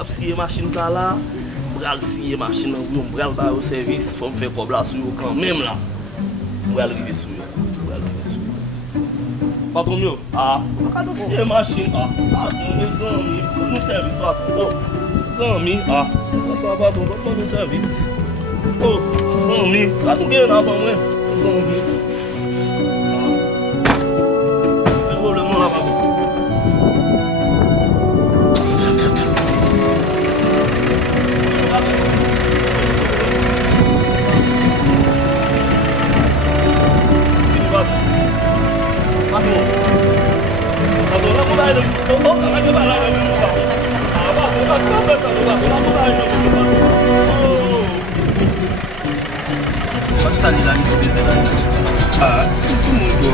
kap siye machine ça là, bral siye machine nan bral ta au service, faut me faire comme là sur yo quand même là. Bral river sur yo. Bral river sur yo. Patron yo, pas de siye machine mes amis, nous service là. Zami, ça va ton bon service. Zami, ça nous gagne avant moi. Zami. Le monde là-bas. Quanto sai lá nesse mês, né? Isso muito.